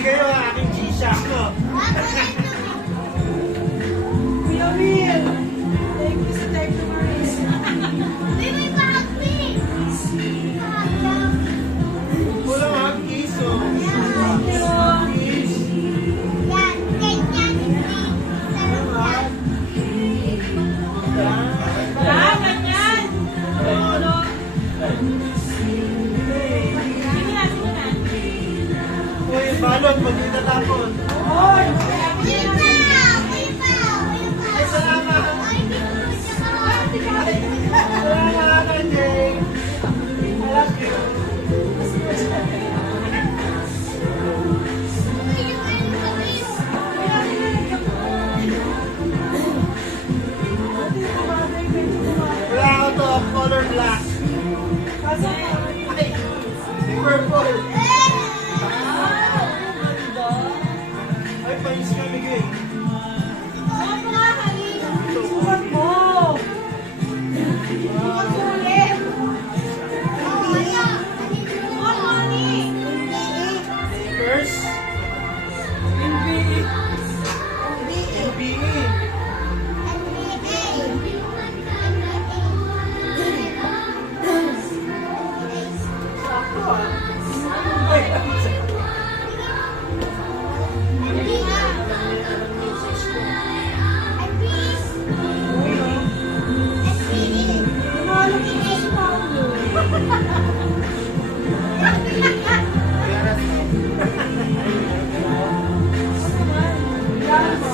kayo ang aking G-Shock, no? Kuya Will, thank you sa time to Maris. Walang hug kiss, oh. Kiss. Ganyan. Ano? Sige na. Uy, balot, pag itatapon. Oy! Ay, salamat. Salamat, Jay. I love you. Wala ako to, color black. Ay, purple. Ay, panis kami, Gay. Sukat mo! Sukat mo ulit! Sukat mo ulit! Lakers. NBA! NBA. Sakto, ah. Ay, Tumalog na si Pablo. Yan mo.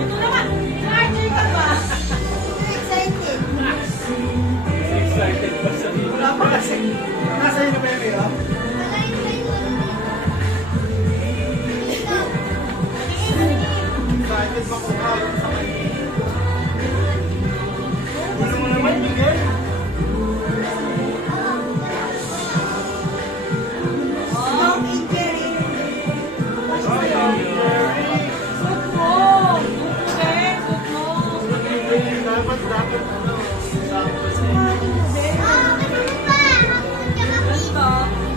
Ito naman, nag-RJ ka ba? excited pa sa wala pa kasi. Nasa yun na ba yung mayo? Excited pa kung kawin sa kanya. Ano mo naman, Miguel? Ay, Jerry. Suot mo! Okay, suot mo. Dapat, ano, sakto siya. Ito.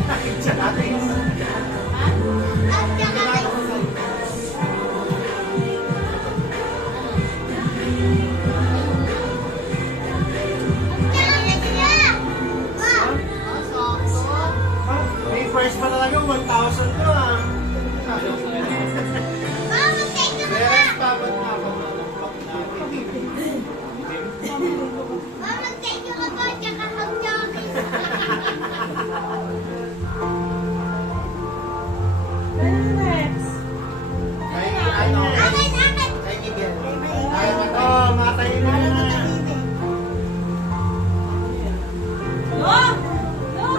Takit siya natin. May price pa talaga, 1,000 to, ah. Yes, pabat na ako. Next. Ay, ano? Ay, Miguel. Ay, oh, matay na. No! No!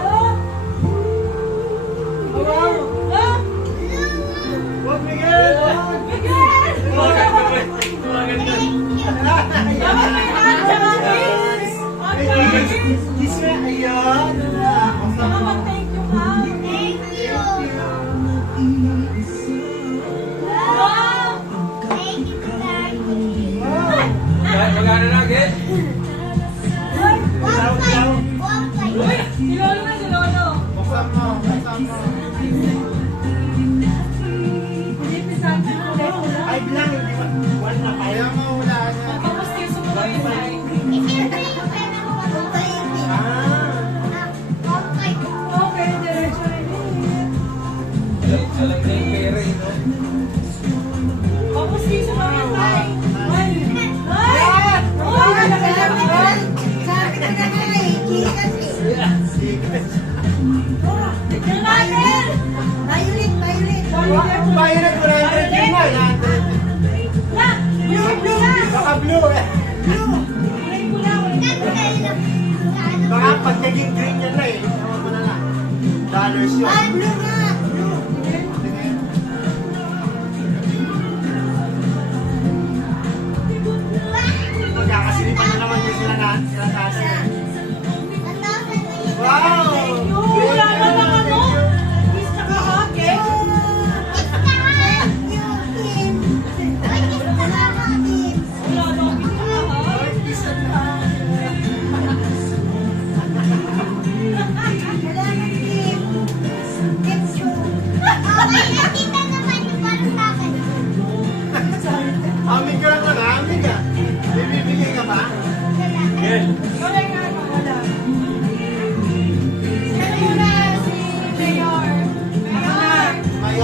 Wow! No! Wag, Miguel! Miguel! Dapat may hand siya, kiss! Hand siya, kiss! Kiss me, ayan. Dapat thank you ka. Magkano na, Get? Uy! Si Lolo na, si Lolo. Buksan mo, buksan mo. Pinipisan ka na ulit. Ay, bilang, hindi ba? One na kayo. Ayaw mo, wala na. Tapos kiss mo kayo, Tay. Ah. Okay, diretso rin. Alam na yung pera, no? Tapos kiss mo kayo, Tay. Ay! Ay! Tignan natin! Bayad ko na 100 yun na. Na! Blue na! Baka blue eh. Kulay pula, kulay pula. Baka pag naging green yan na eh. Ewan ko na lang. Dollars yun. Magkakasilipan na naman yung sila kasi. Wow! Wala na lang ano? Kiss tsaka hug, eh. Wala na akong kiss tsaka hug.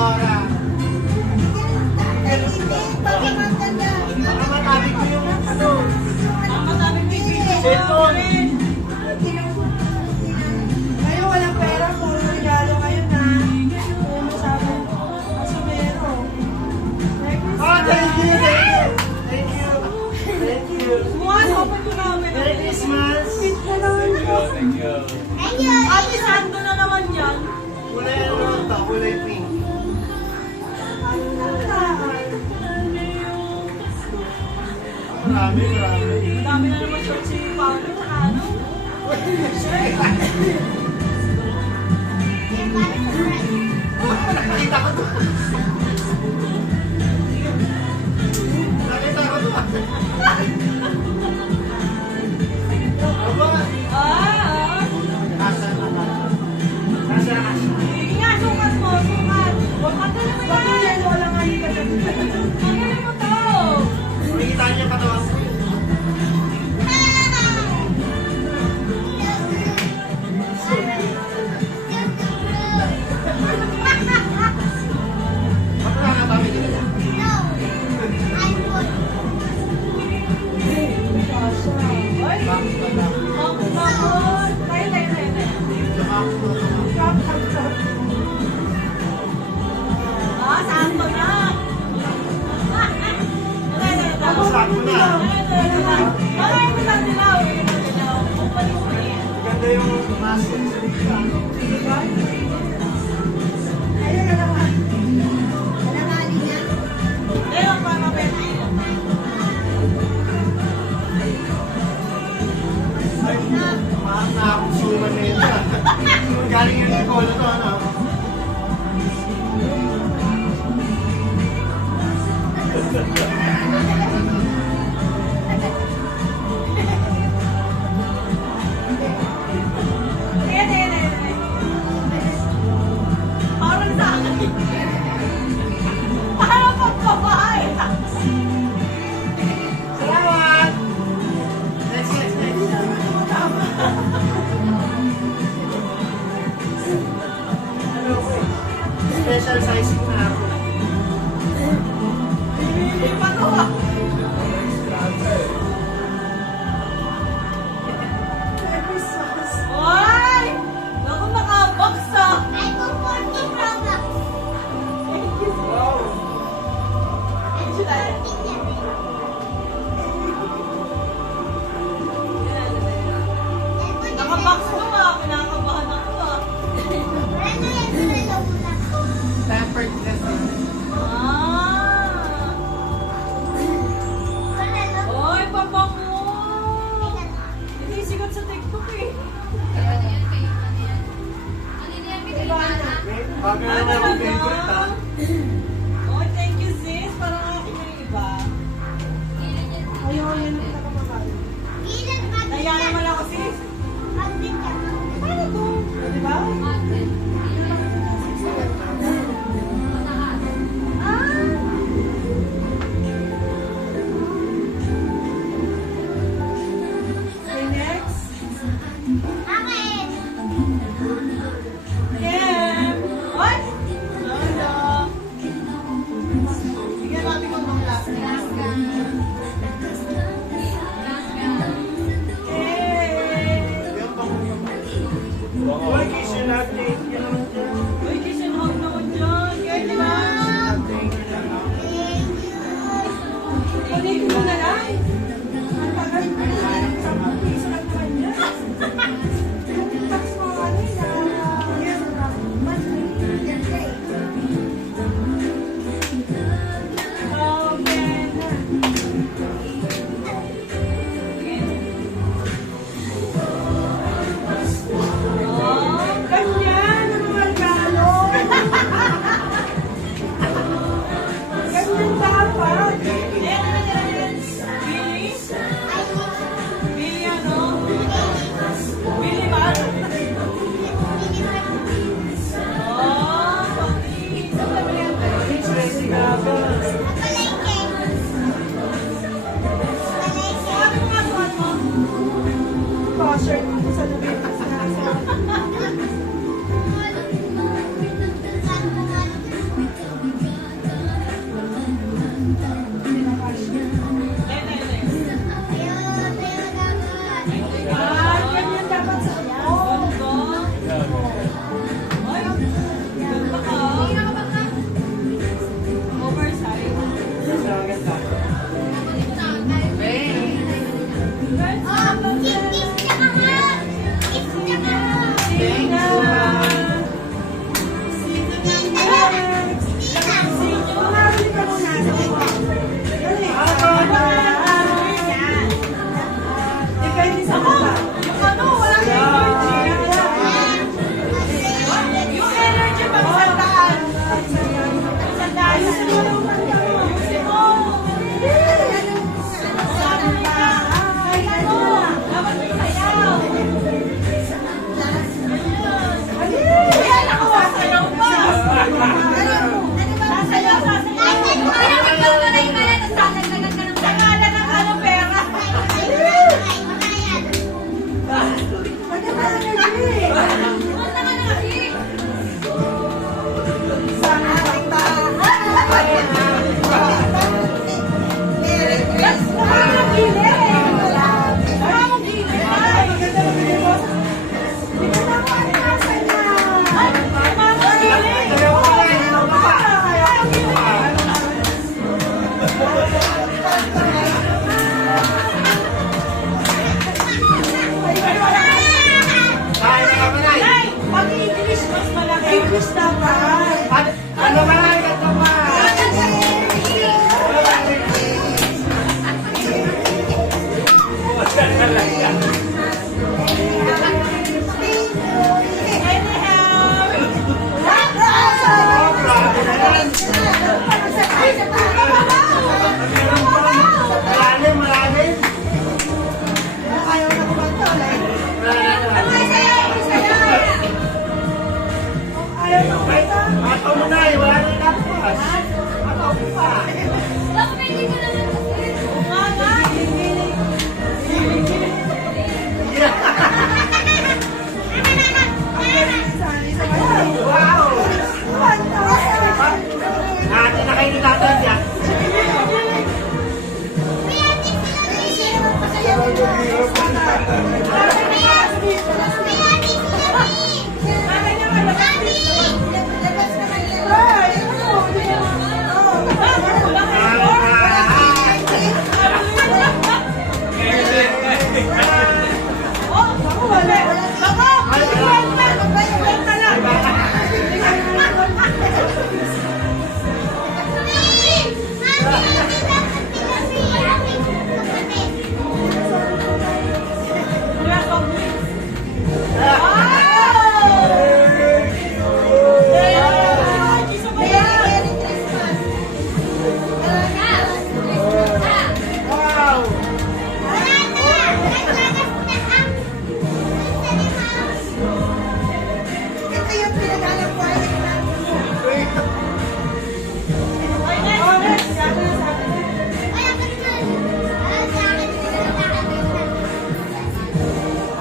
Dora. Baka matabi ko yung ano. Cellphone. Ngayon walang pera, puro regalo ngayon ha. Kung masabi, kasumero. Oh, thank you, thank you. Thank you. Thank you. Buwan, open ko namin. Merry Christmas. Thank you. Ate, sando na naman yan. Kulay ano ito? Kulay pink. Marami, marami. Ang dami na naman short si Paolo. Saka ano? Nakita ko to. Nakita ko to. Aba. Nasa na. Nasa na. Sige nga, sukat mo, sukat. Huwag ka na naman yan. Wala nga yung magaling mo to. Makikita niyo yung katawan ko. Ba't nakakatabi din niya? Ay, Bakit ba lang? bakit? Tayo. Ah, sakto na. Ako sakto na. Baka ito na dilaw. Upan mo yan. Maganda yung mask sa dito. Ayun na naman. Ayun, para pwede. Ay, mahal na akong suman na ito. Galing yung Nicolo to, ano? Parang sa akin. Parang pagbabae. Salamat! Next. Ano ko eh? Special sizing na ako. Hindi pa to ah. Ay! Naku, nakabox ah. Nakabox mo ah. Kinakabahan ako ah. Tempered glass. Ah! Oy, pabango! Hindi sikat sa TikTok eh. Bago na Ano naman na ang favorite ha. Oh, thank you sis. Parang akin yung iba. Ayaw, yan ang pinakamakalit. Naya naman ako sis. Paano to? Di ba? Ah! Okay, next. Kem! Oy! Hello! Bigyan natin kung mga lasa. Hey! Yung Uy, kiss you na. Thank you naman dyan. Uy, kiss and hug naman dyan. Kaya di ba? Thank you naman. Ulitin mo na lang. Ang tagal mo na. 10 piso lang naman yan. Yung tax mo kanina. Okay na. Oh, ganyan ang mga regalo. Ganyan dapat. Billy? Billy ano? Billy ba? Oh, pag-ibig. Saan ba yan? Tracy Gabas. Ano nga suot mo? Shirt mo sa lubid. bukas. Ako pa. Umaga, giling. Wow! 1,000. Natin na kayo ni tatay dyan. Wow! Ito yung pinag-alam ko.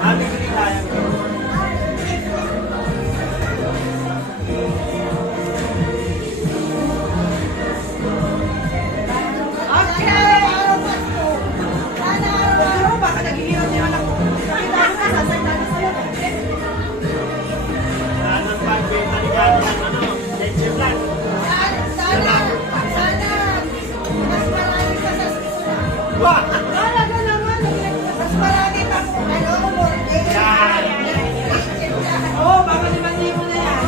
Happy ko rin tayo. Baka naghihirap yung anak ko. Nakita ko na, sasayta na sa'yo. Sana pagbenta ni Gani ng ano, leche plan. Sana, mas marami pa sa susunod. Wah! Talaga naman, mas marami pa po. Ano, umorder. Yan. Oo, baka 5,000 na yan.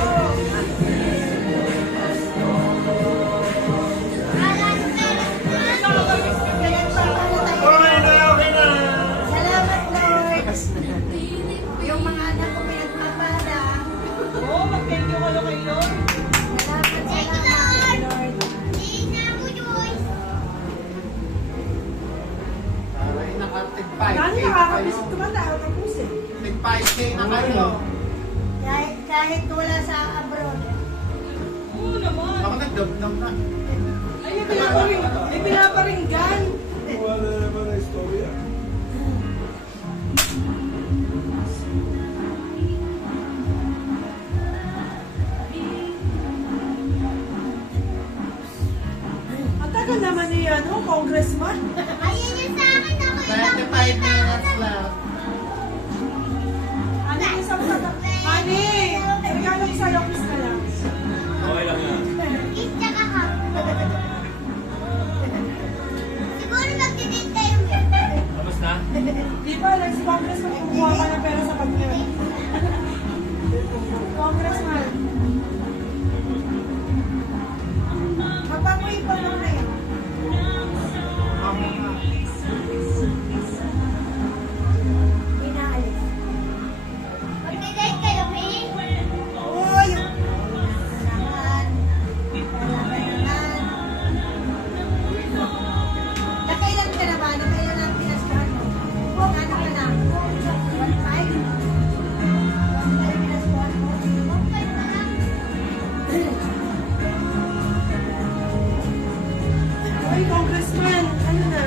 Okay na, okay na. Salamat, Lord. Yung mga anak ko pinagpapala. Oo, mag-thank you kayo kay Lord. Salamat, Lord. Aray, naka-tig 5K Nani na nakakabis kayo. tumanda ako ng puso. Tig 5K na kayo. Kahit wala sa abroad. Oo naman. Ako nag-dub-dub na. Ay, may pinaparinggan. Wala naman na istorya. Ang tagal naman ni ano, congressman. 25 minutes left. Ano yung sa mga... Ani! Regalo yung sa'yo, kiss ka lang. Okay lang yan. Tapos na? Di ba, like, si congressman, kumuha ka ng pera sa pag-iwan. Congressman. Mapamuhi pa muna eh. Inaalis. Uy! Nakailan ka na ba? Nakailan ang pinaskahan mo? Ano ka na? 1.5? 1.5 pinaskahan mo? Uy, congressman! Ano na?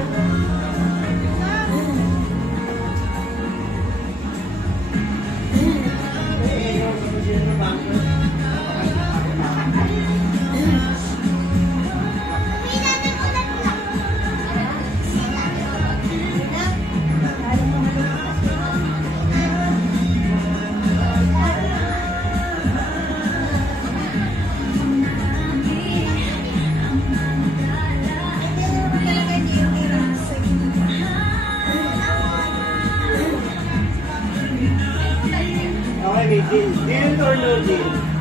Okay, may deal. Deal or no deal?